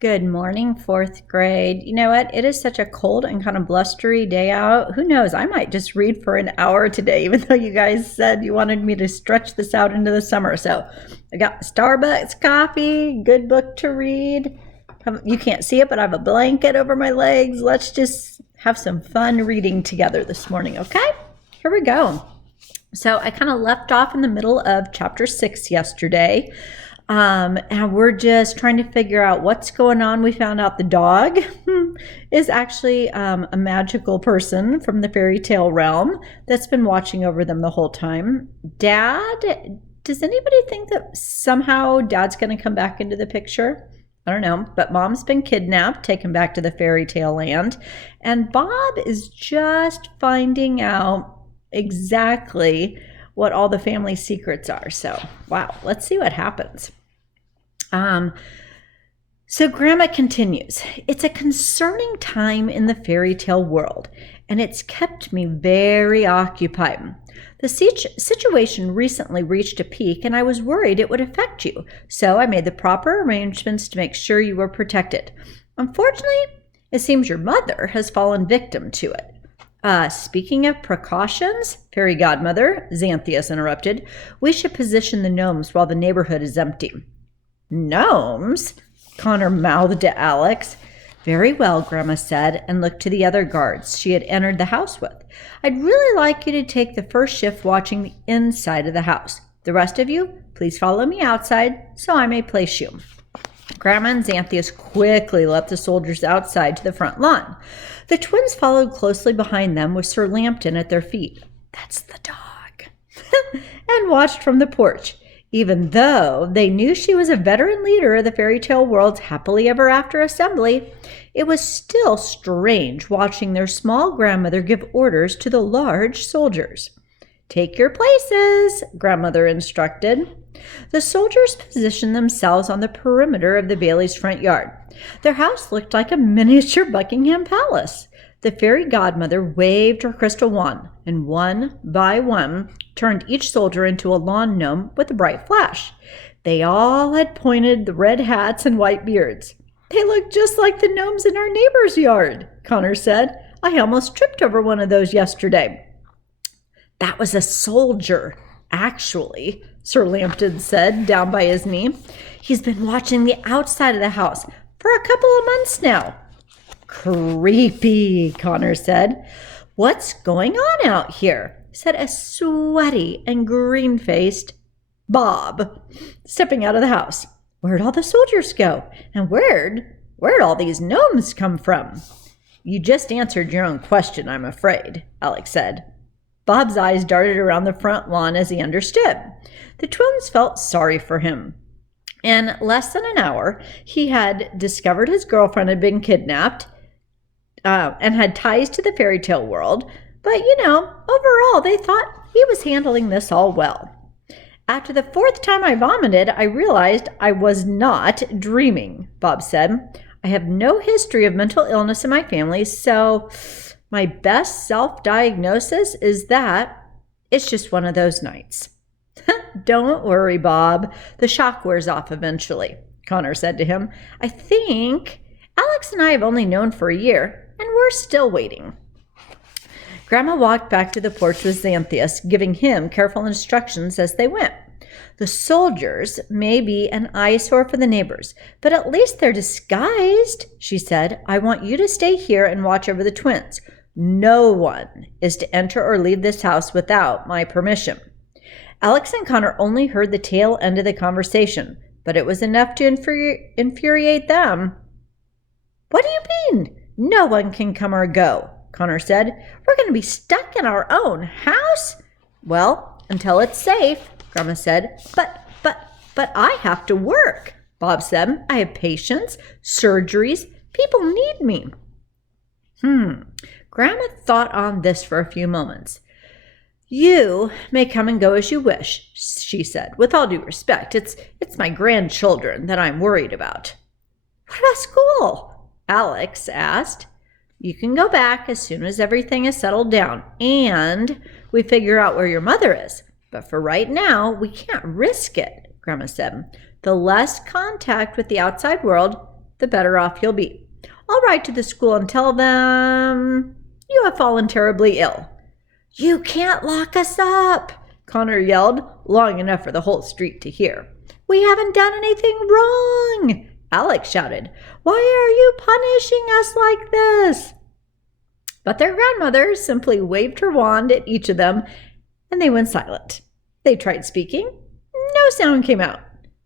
Good morning, fourth grade. You know what? It is such a cold and kind of blustery day out. Who knows? I might just read for an hour today, even though you guys said you wanted me to stretch this out into the summer. So I got Starbucks coffee, good book to read. You can't see it, but I have a blanket over my legs. Let's just have some fun reading together this morning, okay? Here we go. So I kind of left off in the middle of chapter 6 yesterday. And we're just trying to figure out what's going on. We found out the dog is actually a magical person from the fairy tale realm that's been watching over them the whole time. Dad, does anybody think that somehow Dad's going to come back into the picture? I don't know, but Mom's been kidnapped, taken back to the fairy tale land, and Bob is just finding out exactly what all the family secrets are. So, wow, let's see what happens. So Grandma continues, it's a concerning time in the fairy tale world, and it's kept me very occupied. The situation recently reached a peak, and I was worried it would affect you, so I made the proper arrangements to make sure you were protected. Unfortunately, it seems your mother has fallen victim to it. Speaking of precautions, Fairy Godmother, Xanthias interrupted, we should position the gnomes while the neighborhood is empty. Gnomes? Connor mouthed to Alex. Very well, Grandma said, and looked to the other guards she had entered the house with. I'd really like you to take the first shift watching the inside of the house. The rest of you, please follow me outside so I may place you. Grandma and Xanthias quickly left the soldiers outside to the front lawn. The twins followed closely behind them with Sir Lambton at their feet. That's the dog. And watched from the porch. Even though they knew she was a veteran leader of the fairy tale world's happily ever after assembly, it was still strange watching their small grandmother give orders to the large soldiers. Take your places, Grandmother instructed. The soldiers positioned themselves on the perimeter of the Bailey's front yard. Their house looked like a miniature Buckingham Palace. The fairy godmother waved her crystal wand, and one by one turned each soldier into a lawn gnome with a bright flash. They all had pointed red hats and white beards. They looked just like the gnomes in our neighbor's yard, Connor said. I almost tripped over one of those yesterday. That was a soldier, actually, Sir Lambton said down by his knee. He's been watching the outside of the house for a couple of months now. Creepy, Connor said. What's going on out here? Said a sweaty and green-faced Bob, stepping out of the house. Where'd all the soldiers go? And where'd all these gnomes come from? You just answered your own question, I'm afraid, Alex said. Bob's eyes darted around the front lawn as he understood. The twins felt sorry for him. In less than an hour, he had discovered his girlfriend had been kidnapped and had ties to the fairy tale world. But, overall, they thought he was handling this all well. After the fourth time I vomited, I realized I was not dreaming, Bob said. I have no history of mental illness in my family, so my best self-diagnosis is that it's just one of those nights. Don't worry, Bob. The shock wears off eventually, Connor said to him. I think Alex and I have only known for a year, and we're still waiting. Grandma walked back to the porch with Xanthias, giving him careful instructions as they went. The soldiers may be an eyesore for the neighbors, but at least they're disguised, she said. I want you to stay here and watch over the twins. No one is to enter or leave this house without my permission. Alex and Connor only heard the tail end of the conversation, but it was enough to infuriate them. What do you mean? No one can come or go, Connor said. We're going to be stuck in our own house? Well, until it's safe, Grandma said. But I have to work, Bob said. I have patients, surgeries. People need me. Grandma thought on this for a few moments. You may come and go as you wish, she said. With all due respect, it's my grandchildren that I'm worried about. What about school? Alex asked. You can go back as soon as everything is settled down and we figure out where your mother is. But for right now, we can't risk it, Grandma said. The less contact with the outside world, the better off you'll be. I'll write to the school and tell them you have fallen terribly ill." "You can't lock us up," Connor yelled, long enough for the whole street to hear. "We haven't done anything wrong," Alex shouted. "Why are you punishing us like this?" But their grandmother simply waved her wand at each of them, and they went silent. They tried speaking. No sound came out.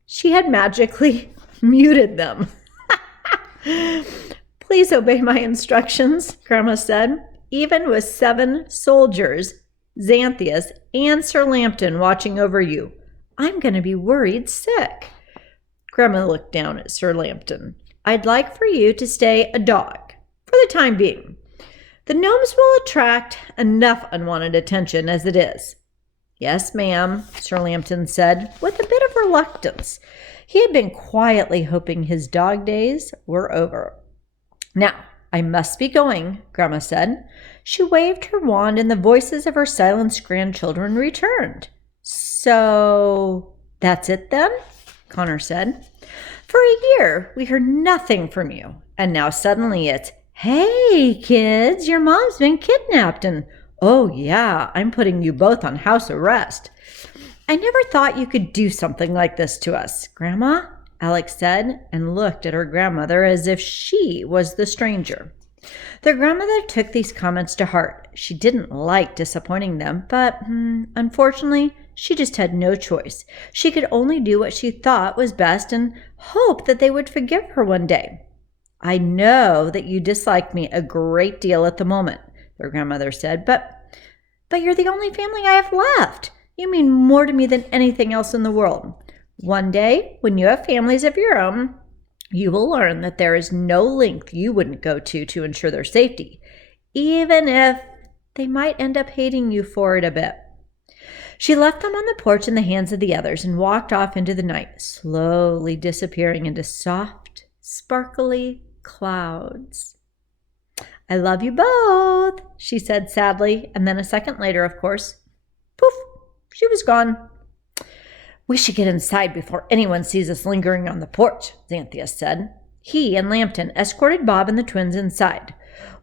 She had magically muted them. "Please obey my instructions," Grandma said. "Even with 7 soldiers, Xanthias and Sir Lambton watching over you, I'm going to be worried sick." Grandma looked down at Sir Lambton. "I'd like for you to stay a dog, for the time being. The gnomes will attract enough unwanted attention as it is." "Yes, ma'am," Sir Lambton said, with a bit of reluctance. He had been quietly hoping his dog days were over. "Now, I must be going," Grandma said. She waved her wand and the voices of her silenced grandchildren returned. "So, that's it then?" Connor said. "For a year, we heard nothing from you. And now suddenly it's, 'Hey, kids, your mom's been kidnapped,' and, 'Oh, yeah, I'm putting you both on house arrest.' I never thought you could do something like this to us, Grandma," Alex said, and looked at her grandmother as if she was the stranger. Their grandmother took these comments to heart. She didn't like disappointing them, but unfortunately, she just had no choice. She could only do what she thought was best and hope that they would forgive her one day. "I know that you dislike me a great deal at the moment," their grandmother said, but you're the only family I have left. You mean more to me than anything else in the world. One day, when you have families of your own, you will learn that there is no length you wouldn't go to ensure their safety, even if they might end up hating you for it a bit." She left them on the porch in the hands of the others and walked off into the night, slowly disappearing into soft, sparkly clouds. "I love you both," she said sadly, and then a second later, of course, poof, she was gone. "We should get inside before anyone sees us lingering on the porch," Xanthias said. He and Lambton escorted Bob and the twins inside.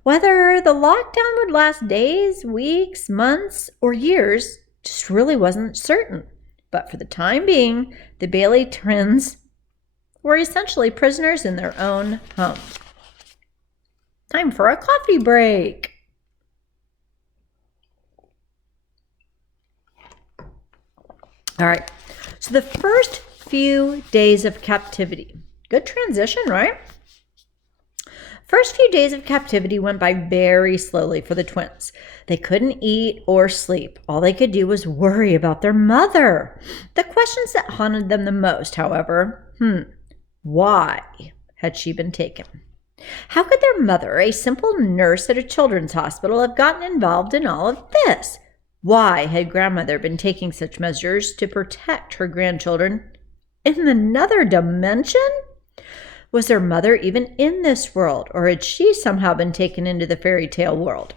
Whether the lockdown would last days, weeks, months, or years just really wasn't certain. But for the time being, the Bailey twins were essentially prisoners in their own home. Time for a coffee break. All right. So the first few days of captivity. Good transition, right? First few days of captivity went by very slowly for the twins. They couldn't eat or sleep. All they could do was worry about their mother. The questions that haunted them the most, however, why had she been taken? How could their mother, a simple nurse at a children's hospital, have gotten involved in all of this? Why had grandmother been taking such measures to protect her grandchildren in another dimension? Was their mother even in this world, or had she somehow been taken into the fairy tale world?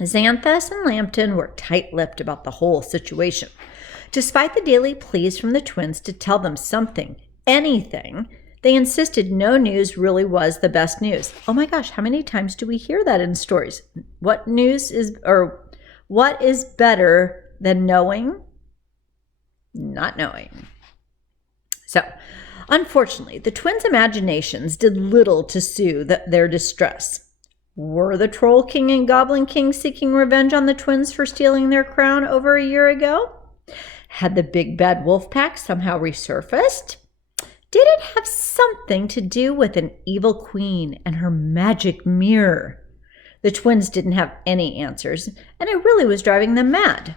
Xanthus and Lambton were tight-lipped about the whole situation. Despite the daily pleas from the twins to tell them something, anything, they insisted no news really was the best news. Oh my gosh, how many times do we hear that in stories? What is better than knowing? Not knowing. So, unfortunately, the twins' imaginations did little to soothe their distress. Were the Troll King and Goblin King seeking revenge on the twins for stealing their crown over a year ago? Had the big bad wolf pack somehow resurfaced? Did it have something to do with an evil queen and her magic mirror? The twins didn't have any answers, and it really was driving them mad.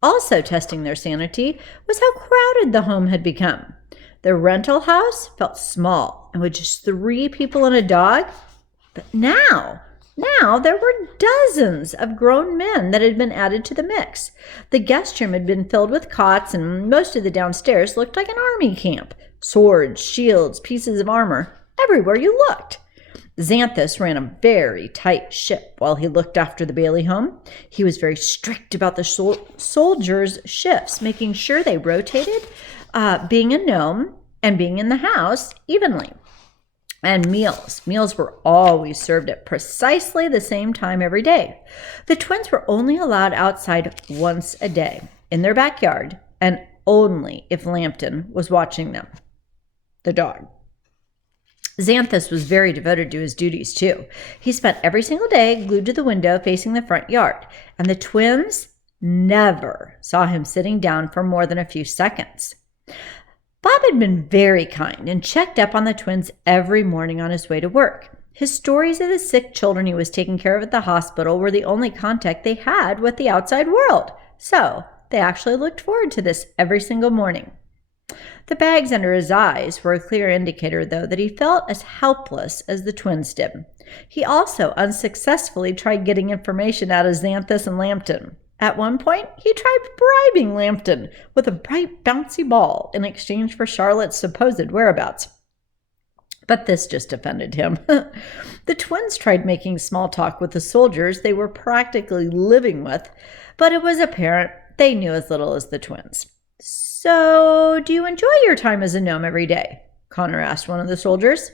Also testing their sanity was how crowded the home had become. The rental house felt small, and with just 3 people and a dog. But now there were dozens of grown men that had been added to the mix. The guest room had been filled with cots, and most of the downstairs looked like an army camp. Swords, shields, pieces of armor, everywhere you looked. Xanthus ran a very tight ship while he looked after the Bailey home. He was very strict about the soldiers' shifts, making sure they rotated, being a gnome and being in the house evenly. And meals were always served at precisely the same time every day. The twins were only allowed outside once a day, in their backyard, and only if Lambton was watching them, the dog. Xanthus was very devoted to his duties, too. He spent every single day glued to the window facing the front yard, and the twins never saw him sitting down for more than a few seconds. Bob had been very kind and checked up on the twins every morning on his way to work. His stories of the sick children he was taking care of at the hospital were the only contact they had with the outside world, so they actually looked forward to this every single morning. The bags under his eyes were a clear indicator, though, that he felt as helpless as the twins did. He also unsuccessfully tried getting information out of Xanthus and Lambton. At one point, he tried bribing Lambton with a bright, bouncy ball in exchange for Charlotte's supposed whereabouts. But this just offended him. The twins tried making small talk with the soldiers they were practically living with, but it was apparent they knew as little as the twins. "So, do you enjoy your time as a gnome every day?" Connor asked one of the soldiers.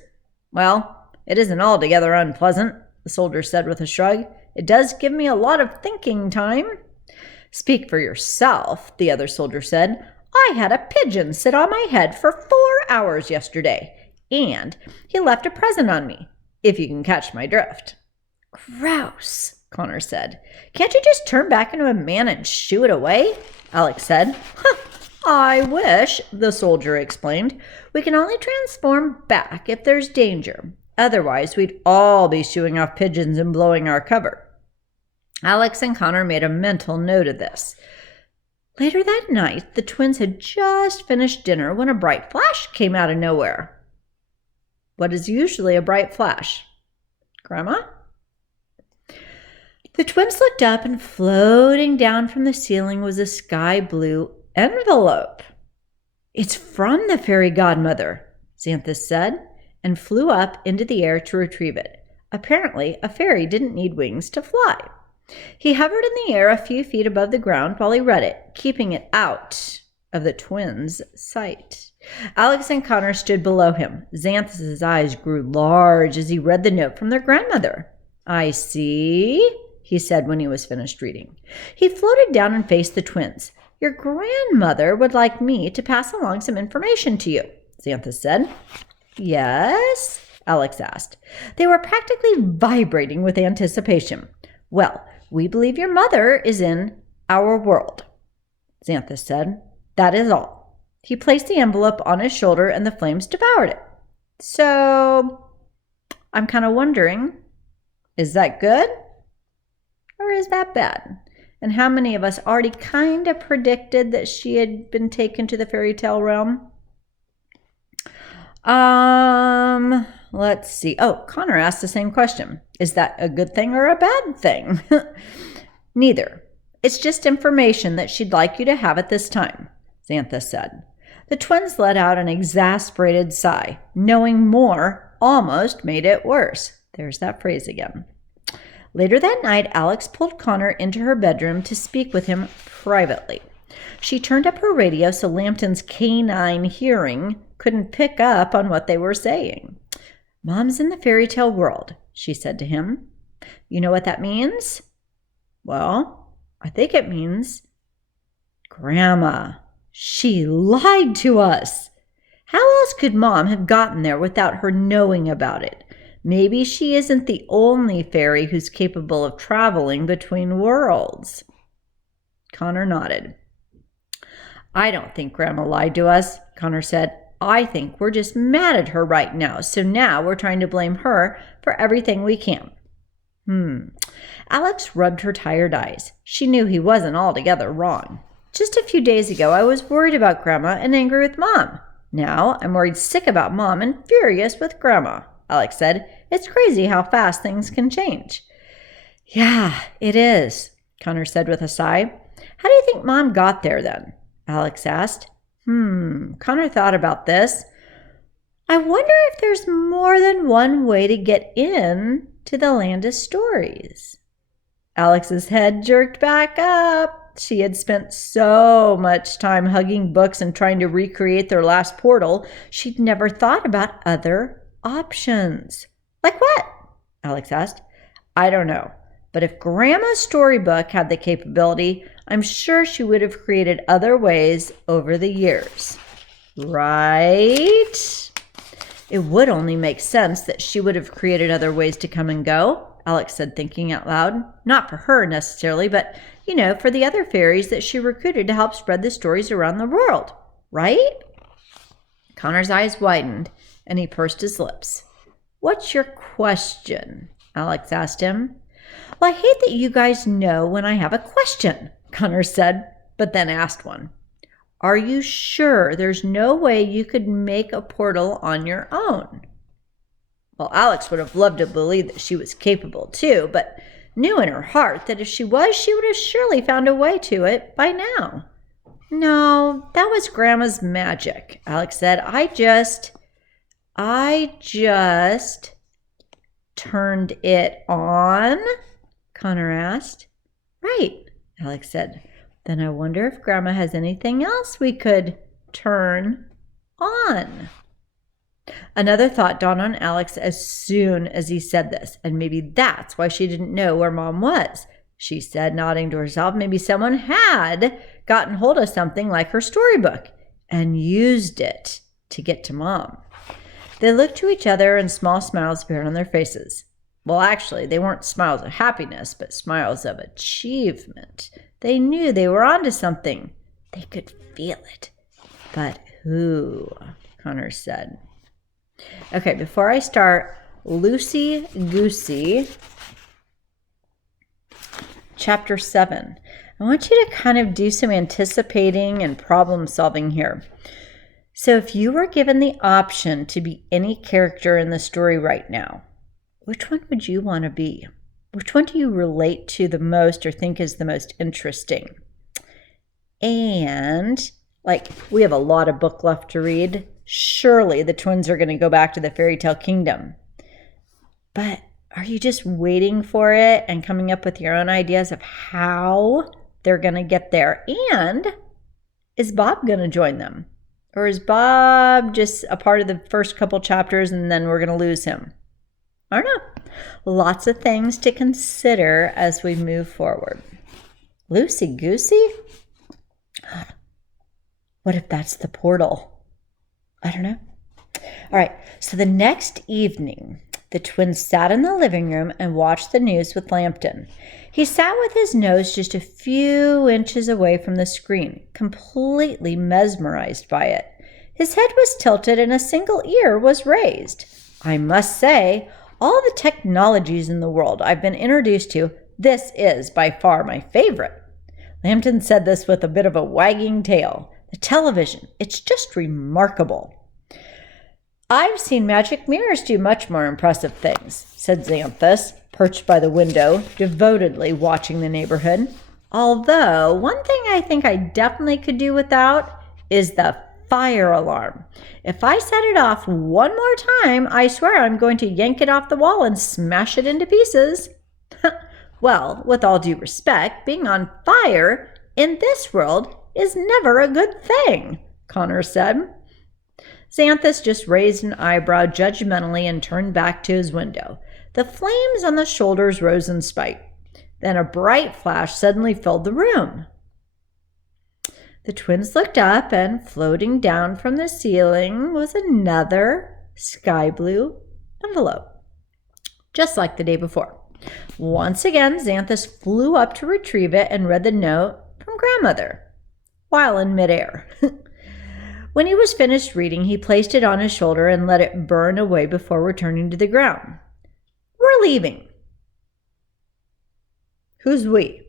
"Well, it isn't altogether unpleasant," the soldier said with a shrug. "It does give me a lot of thinking time." "Speak for yourself," the other soldier said. "I had a pigeon sit on my head for 4 hours yesterday, and he left a present on me, if you can catch my drift." "Grouse," Connor said. "Can't you just turn back into a man and shoo it away?" Alex said. "I wish," the soldier explained. "We can only transform back if there's danger. Otherwise, we'd all be shooing off pigeons and blowing our cover." Alex and Connor made a mental note of this. Later that night, the twins had just finished dinner when a bright flash came out of nowhere. What is usually a bright flash? Grandma? The twins looked up, and floating down from the ceiling was a sky blue envelope. "It's from the fairy godmother," Xanthus said, and flew up into the air to retrieve it. Apparently, a fairy didn't need wings to fly. He hovered in the air a few feet above the ground while he read it, keeping it out of the twins' sight. Alex and Connor stood below him. Xanthus's eyes grew large as he read the note from their grandmother. "I see," he said when he was finished reading. He floated down and faced the twins. "Your grandmother would like me to pass along some information to you," Xanthus said. "Yes?" Alex asked. They were practically vibrating with anticipation. "Well, we believe your mother is in our world," Xanthus said. "That is all." He placed the envelope on his shoulder and the flames devoured it. "So, I'm kind of wondering, is that good or is that bad? And how many of us already kind of predicted that she had been taken to the fairy tale realm?" Let's see. Oh, Connor asked the same question. "Is that a good thing or a bad thing?" "Neither. It's just information that she'd like you to have at this time," Xanthus said. The twins let out an exasperated sigh. Knowing more almost made it worse. There's that phrase again. Later that night, Alex pulled Connor into her bedroom to speak with him privately. She turned up her radio so Lambton's canine hearing couldn't pick up on what they were saying. "Mom's in the fairy tale world," she said to him. "You know what that means?" "Well, I think it means Grandma. She lied to us." "How else could Mom have gotten there without her knowing about it? Maybe she isn't the only fairy who's capable of traveling between worlds." Connor nodded. "I don't think Grandma lied to us," Connor said. "I think we're just mad at her right now, so now we're trying to blame her for everything we can." Alex rubbed her tired eyes. She knew he wasn't altogether wrong. "Just a few days ago, I was worried about Grandma and angry with Mom. Now I'm worried sick about Mom and furious with Grandma," Alex said. "It's crazy how fast things can change." "Yeah, it is," Connor said with a sigh. "How do you think Mom got there then?" Alex asked. Connor thought about this. "I wonder if there's more than one way to get in to the land of stories." Alex's head jerked back up. She had spent so much time hugging books and trying to recreate their last portal, she'd never thought about other options. Like what? Alex asked. I don't know. But if Grandma's storybook had the capability, I'm sure she would have created other ways over the years. Right? It would only make sense that she would have created other ways to come and go, Alex said, thinking out loud. Not for her necessarily, but, for the other fairies that she recruited to help spread the stories around the world. Right? Connor's eyes widened, and he pursed his lips. What's your question? Alex asked him. Well, I hate that you guys know when I have a question, Connor said, but then asked one. Are you sure there's no way you could make a portal on your own? Well, Alex would have loved to believe that she was capable too, but knew in her heart that if she was, she would have surely found a way to it by now. No, that was Grandma's magic, Alex said. I just turned it on? Connor asked. Right, Alex said. Then I wonder if Grandma has anything else we could turn on. Another thought dawned on Alex as soon as he said this, and maybe that's why she didn't know where Mom was. She said, nodding to herself, maybe someone had gotten hold of something like her storybook and used it to get to Mom. They looked to each other and small smiles appeared on their faces. Well, actually, they weren't smiles of happiness, but smiles of achievement. They knew they were onto something. They could feel it. But who? Connor said. Okay, before I start, Loosey Goosey, Chapter 7. I want you to kind of do some anticipating and problem solving here. So if you were given the option to be any character in the story right now, which one would you want to be? Which one do you relate to the most or think is the most interesting? And, we have a lot of book left to read. Surely the twins are going to go back to the fairy tale kingdom. But are you just waiting for it and coming up with your own ideas of how they're going to get there? And is Bob going to join them? Or is Bob just a part of the first couple chapters and then we're going to lose him? I don't know. Lots of things to consider as we move forward. Loosey Goosey? What if that's the portal? I don't know. All right. So the next evening, the twins sat in the living room and watched the news with Lambton. He sat with his nose just a few inches away from the screen, completely mesmerized by it. His head was tilted and a single ear was raised. I must say, all the technologies in the world I've been introduced to, this is by far my favorite. Lambton said this with a bit of a wagging tail. The television, it's just remarkable. I've seen magic mirrors do much more impressive things, said Xanthus, perched by the window, devotedly watching the neighborhood. Although, one thing I think I definitely could do without is the fire alarm. If I set it off one more time, I swear I'm going to yank it off the wall and smash it into pieces. Well, with all due respect, being on fire in this world is never a good thing, Connor said. Xanthus just raised an eyebrow judgmentally and turned back to his window. The flames on the shoulders rose in spite. Then a bright flash suddenly filled the room. The twins looked up, and floating down from the ceiling was another sky blue envelope, just like the day before. Once again, Xanthus flew up to retrieve it and read the note from Grandmother, while in midair. When he was finished reading, he placed it on his shoulder and let it burn away before returning to the ground. We're leaving. Who's we?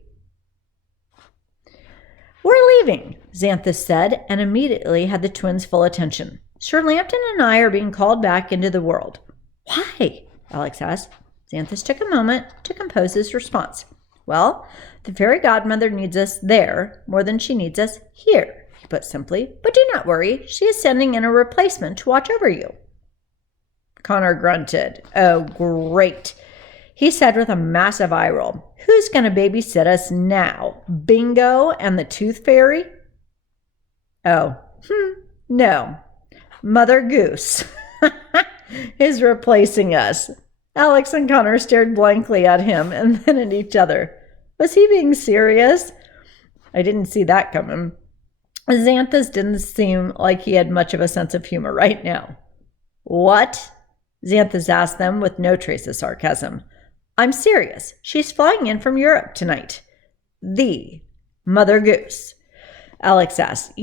We're leaving, Xanthus said, and immediately had the twins' full attention. Sir Lambton and I are being called back into the world. Why? Alex asked. Xanthus took a moment to compose his response. Well, the fairy godmother needs us there more than she needs us here, he put simply. But do not worry, she is sending in a replacement to watch over you. Connor grunted. Oh, great, he said with a massive eye roll. Who's going to babysit us now? Bingo and the Tooth Fairy? Oh, no. Mother Goose. is replacing us. Alex and Connor stared blankly at him and then at each other. Was he being serious? I didn't see that coming. Xanthus didn't seem like he had much of a sense of humor right now. What? Xanthus asked them with no trace of sarcasm. I'm serious. She's flying in from Europe tonight. The Mother Goose. Alex asked,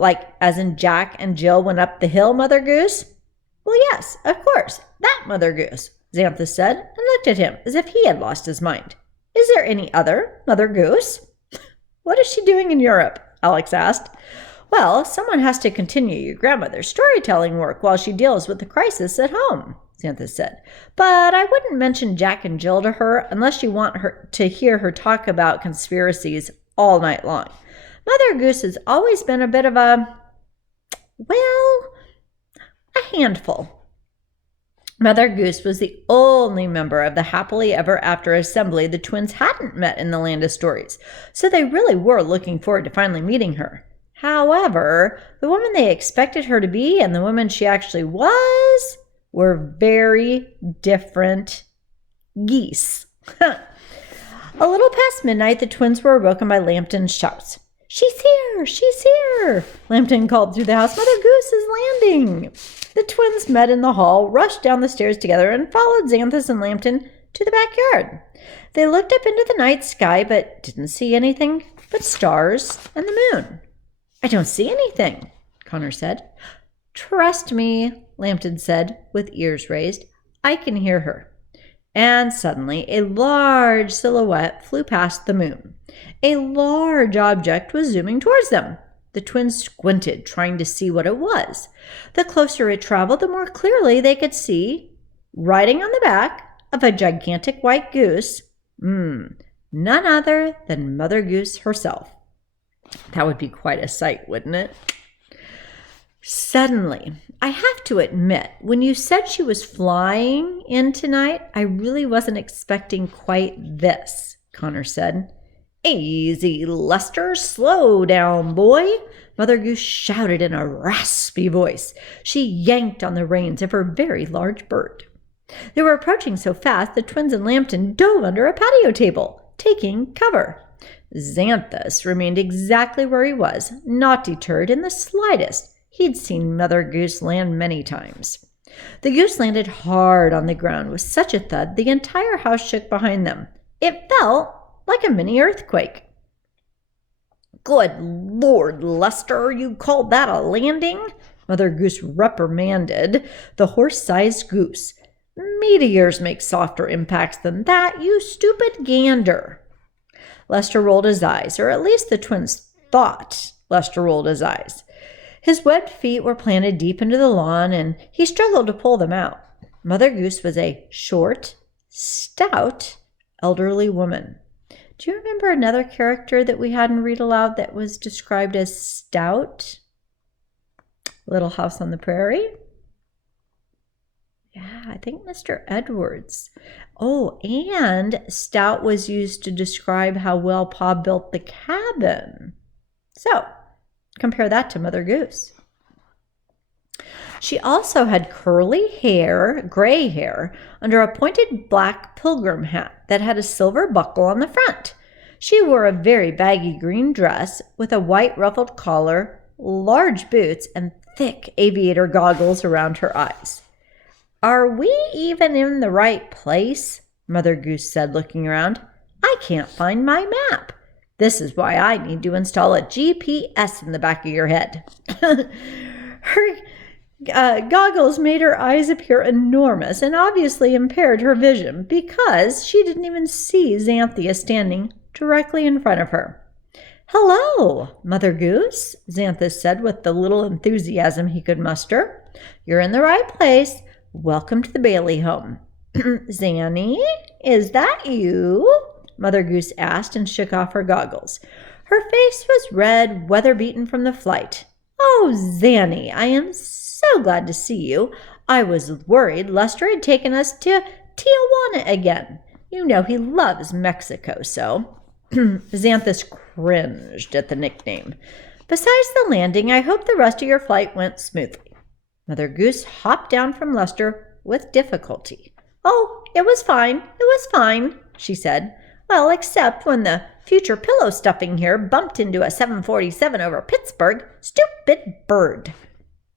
like as in Jack and Jill went up the hill, Mother Goose? Well, yes, of course, that Mother Goose, Xanthus said, and looked at him as if he had lost his mind. Is there any other Mother Goose? What is she doing in Europe? Alex asked. Well, someone has to continue your grandmother's storytelling work while she deals with the crisis at home, Xanthus said. But I wouldn't mention Jack and Jill to her unless you want her to hear her talk about conspiracies all night long. Mother Goose has always been a bit of a handful. Mother Goose was the only member of the happily ever after assembly the twins hadn't met in the Land of Stories, so they really were looking forward to finally meeting her. However, the woman they expected her to be and the woman she actually was were very different geese. A little past midnight, the twins were awoken by Lambton's shouts. She's here! She's here! Lambton called through the house. Mother Goose is landing! The twins met in the hall, rushed down the stairs together, and followed Xanthus and Lambton to the backyard. They looked up into the night sky, but didn't see anything but stars and the moon. I don't see anything, Connor said. Trust me, Lambton said, with ears raised. I can hear her. And suddenly a large silhouette flew past the moon. A large object was zooming towards them. The twins squinted, trying to see what it was. The closer it traveled, the more clearly they could see, riding on the back of a gigantic white goose, none other than Mother Goose herself. That would be quite a sight, wouldn't it? Suddenly, I have to admit, when you said she was flying in tonight, I really wasn't expecting quite this, Connor said. Easy, Lester, slow down, boy, Mother Goose shouted in a raspy voice. She yanked on the reins of her very large bird. They were approaching so fast the twins and Lambton dove under a patio table, taking cover. Xanthus remained exactly where he was, not deterred in the slightest. He'd seen Mother Goose land many times. The goose landed hard on the ground with such a thud the entire house shook behind them. It felt like a mini earthquake. Good Lord, Lester, you called that a landing? Mother Goose reprimanded the horse-sized goose. Meteors make softer impacts than that, you stupid gander. Lester rolled his eyes, or at least the twins thought Lester rolled his eyes. His webbed feet were planted deep into the lawn, and he struggled to pull them out. Mother Goose was a short, stout, elderly woman. Do you remember another character that we had in Read Aloud that was described as stout? Little House on the Prairie? Yeah, I think Mr. Edwards. Oh, and stout was used to describe how well Pa built the cabin. So, compare that to Mother Goose. She also had curly hair, gray hair, under a pointed black pilgrim hat that had a silver buckle on the front. She wore a very baggy green dress with a white ruffled collar, large boots, and thick aviator goggles around her eyes. Are we even in the right place? Mother Goose said, looking around. I can't find my map. This is why I need to install a GPS in the back of your head. Her goggles made her eyes appear enormous and obviously impaired her vision because she didn't even see Xanthia standing directly in front of her. Hello, Mother Goose, Xanthus said with the little enthusiasm he could muster. You're in the right place. Welcome to the Bailey home. Zanny, is that you? Mother Goose asked and shook off her goggles. Her face was red, weather-beaten from the flight. Oh, Zanny, I am so glad to see you. I was worried Lester had taken us to Tijuana again. You know he loves Mexico so. Xanthus cringed at the nickname. Besides the landing, I hope the rest of your flight went smoothly. Mother Goose hopped down from Lester with difficulty. "Oh, it was fine, she said. "Well, except when the future pillow stuffing here bumped into a 747 over Pittsburgh. Stupid bird."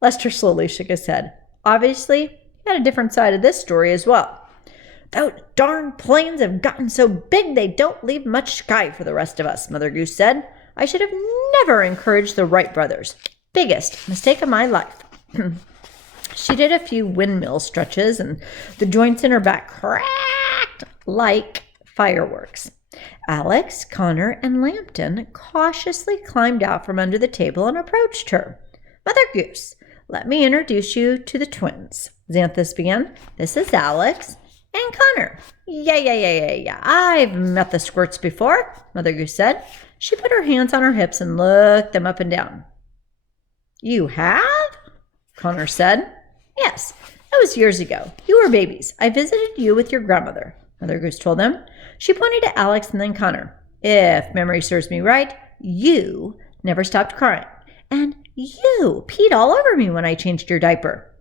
Lester slowly shook his head. Obviously, he had a different side of this story as well. "Those darn planes have gotten so big they don't leave much sky for the rest of us," Mother Goose said. "I should have never encouraged the Wright brothers. Biggest mistake of my life." She did a few windmill stretches, and the joints in her back cracked like fireworks. Alex, Connor, and Lambton cautiously climbed out from under the table and approached her. "Mother Goose, let me introduce you to the twins," Xanthus began. "This is Alex and Connor." Yeah. I've met the Squirts before," Mother Goose said. She put her hands on her hips and looked them up and down. "You have?" Connor said. "Yes, that was years ago. You were babies. I visited you with your grandmother," Mother Goose told them. She pointed to Alex and then Connor. "If memory serves me right, you never stopped crying. And you peed all over me when I changed your diaper."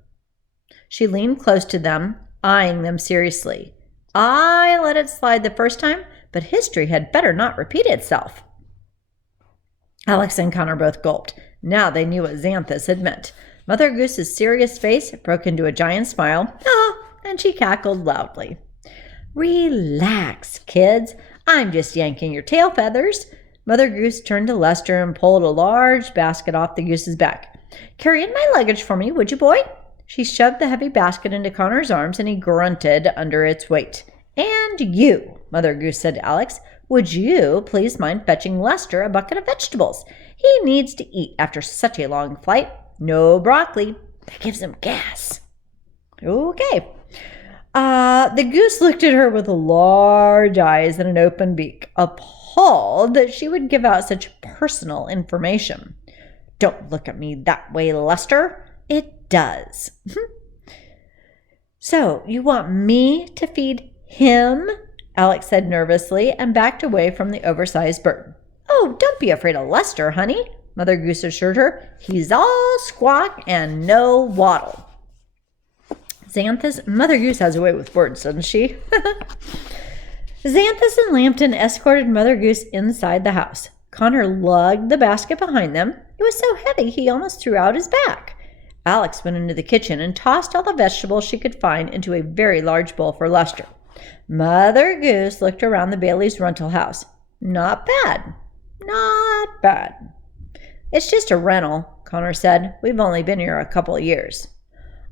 She leaned close to them, eyeing them seriously. "I let it slide the first time, but history had better not repeat itself." Alex and Connor both gulped. Now they knew what Xanthus had meant. Mother Goose's serious face broke into a giant smile. And she cackled loudly. "Relax, kids. I'm just yanking your tail feathers." Mother Goose turned to Lester and pulled a large basket off the goose's back. "Carry in my luggage for me, would you, boy?" She shoved the heavy basket into Connor's arms, and he grunted under its weight. "And you," Mother Goose said to Alex, "would you please mind fetching Lester a bucket of vegetables? He needs to eat after such a long flight. No broccoli. That gives him gas." "Okay." The goose looked at her with large eyes and an open beak, appalled that she would give out such personal information. "Don't look at me that way, Lester. It does." "So you want me to feed him?" Alex said nervously and backed away from the oversized bird. "Oh, don't be afraid of Lester, honey," Mother Goose assured her. "He's all squawk and no waddle." Mother Goose has a way with words, doesn't she? Xanthus and Lambton escorted Mother Goose inside the house. Connor lugged the basket behind them. It was so heavy he almost threw out his back. Alex went into the kitchen and tossed all the vegetables she could find into a very large bowl for Lester. Mother Goose looked around the Bailey's rental house. Not bad. "It's just a rental," Connor said. "We've only been here a couple of years."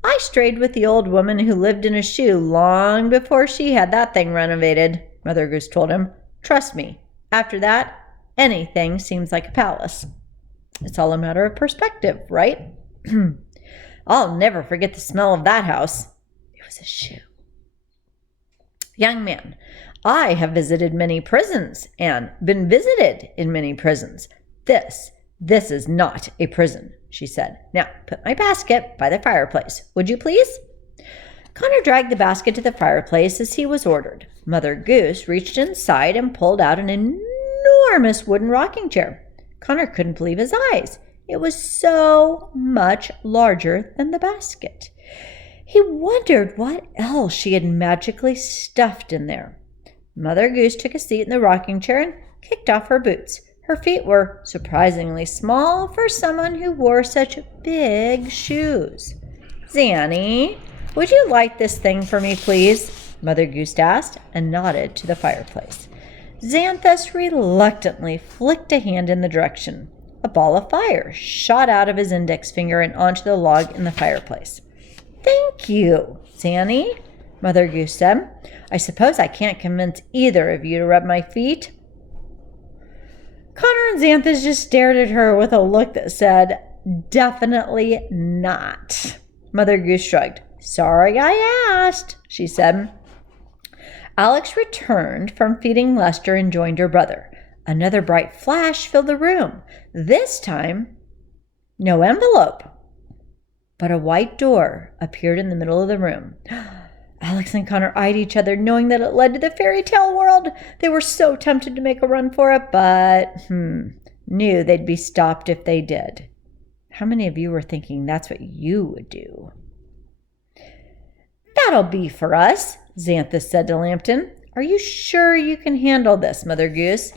"I strayed with the old woman who lived in a shoe long before she had that thing renovated," Mother Goose told him. "Trust me, after that, anything seems like a palace." It's all a matter of perspective, right? "I'll never forget the smell of that house." It was a shoe. "Young man, I have visited many prisons and been visited in many prisons. This is not a prison," she said. "Now, put my basket by the fireplace, would you please?" Connor dragged the basket to the fireplace as he was ordered. Mother Goose reached inside and pulled out an enormous wooden rocking chair. Connor couldn't believe his eyes. It was so much larger than the basket. He wondered what else she had magically stuffed in there. Mother Goose took a seat in the rocking chair and kicked off her boots. Her feet were surprisingly small for someone who wore such big shoes. "Zanny, would you light this thing for me, please?" Mother Goose asked and nodded to the fireplace. Xanthus reluctantly flicked a hand in the direction. A ball of fire shot out of his index finger and onto the log in the fireplace. "Thank you, Zanny," Mother Goose said. "I suppose I can't convince either of you to rub my feet." Connor and Xanthus just stared at her with a look that said, "Definitely not." Mother Goose shrugged. "Sorry I asked," she said. Alex returned from feeding Lester and joined her brother. Another bright flash filled the room. This time, no envelope, but a white door appeared in the middle of the room. Alex and Connor eyed each other, knowing that it led to the fairy tale world. They were so tempted to make a run for it, but knew they'd be stopped if they did. How many of you were thinking that's what you would do? That'll be for us, Xanthus said to Lambton. Are you sure you can handle this, Mother Goose?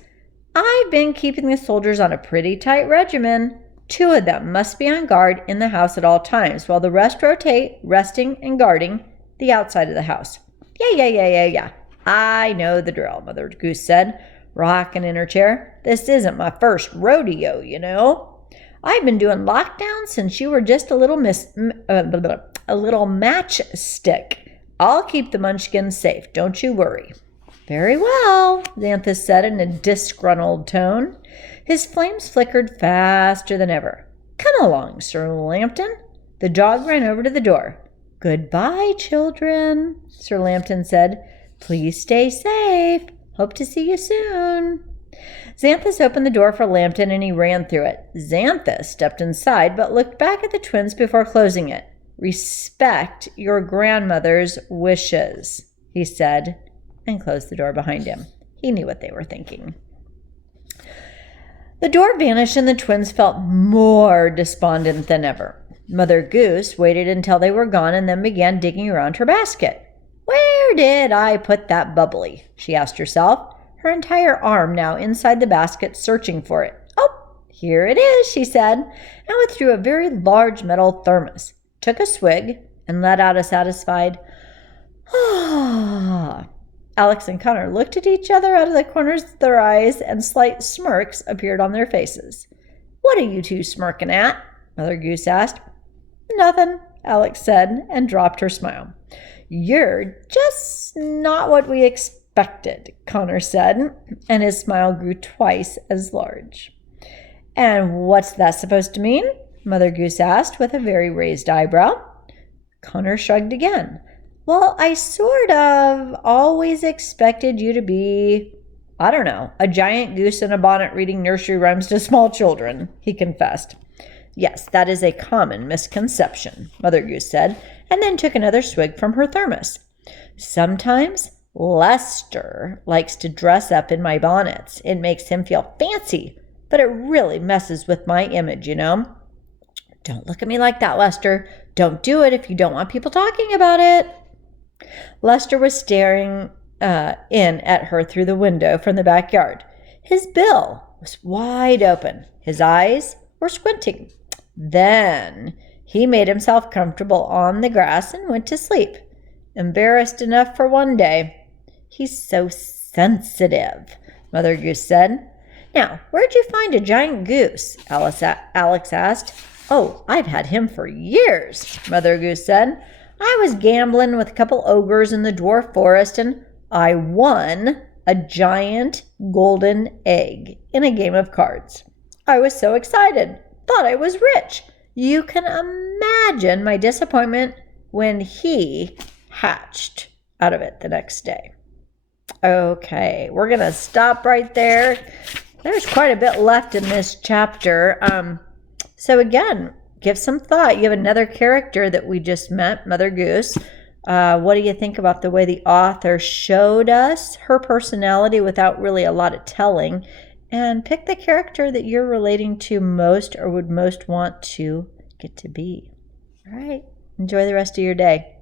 I've been keeping the soldiers on a pretty tight regimen. 2 of them must be on guard in the house at all times, while the rest rotate, resting and guarding the outside of the house. Yeah. I know the drill, Mother Goose said, rocking in her chair. This isn't my first rodeo, you know. I've been doing lockdown since you were just a little matchstick. I'll keep the Munchkins safe, don't you worry. Very well, Xanthus said in a disgruntled tone. His flames flickered faster than ever. Come along, Sir Lambton. The dog ran over to the door. Goodbye, children, Sir Lambton said. Please stay safe. Hope to see you soon. Xanthus opened the door for Lambton and he ran through it. Xanthus stepped inside but looked back at the twins before closing it. Respect your grandmother's wishes, he said, and closed the door behind him. He knew what they were thinking. The door vanished and the twins felt more despondent than ever. Mother Goose waited until they were gone and then began digging around her basket. Where did I put that bubbly? She asked herself, her entire arm now inside the basket searching for it. Oh, here it is, she said, and withdrew a very large metal thermos, took a swig, and let out a satisfied, ah. Alex and Connor looked at each other out of the corners of their eyes, and slight smirks appeared on their faces. What are you two smirking at? Mother Goose asked. Nothing, Alex said, and dropped her smile. You're just not what we expected, Connor said, and his smile grew twice as large. And what's that supposed to mean? Mother Goose asked with a very raised eyebrow. Connor shrugged again. Well, I sort of always expected you to be, I don't know, a giant goose in a bonnet reading nursery rhymes to small children, he confessed. Yes, that is a common misconception, Mother Goose said, and then took another swig from her thermos. Sometimes Lester likes to dress up in my bonnets. It makes him feel fancy, but it really messes with my image, you know. Don't look at me like that, Lester. Don't do it if you don't want people talking about it. Lester was staring in at her through the window from the backyard. His bill was wide open. His eyes were squinting. Then he made himself comfortable on the grass and went to sleep. Embarrassed enough for one day. He's so sensitive, Mother Goose said. Now, where'd you find a giant goose? Alex asked. Oh, I've had him for years, Mother Goose said. I was gambling with a couple ogres in the dwarf forest, and I won a giant golden egg in a game of cards. I was so excited, thought I was rich. You can imagine my disappointment when he hatched out of it the next day. Okay, we're going to stop right there. There's quite a bit left in this chapter. So again, give some thought. You have another character that we just met, Mother Goose. What do you think about the way the author showed us her personality without really a lot of telling? And pick the character that you're relating to most or would most want to get to be. All right. Enjoy the rest of your day.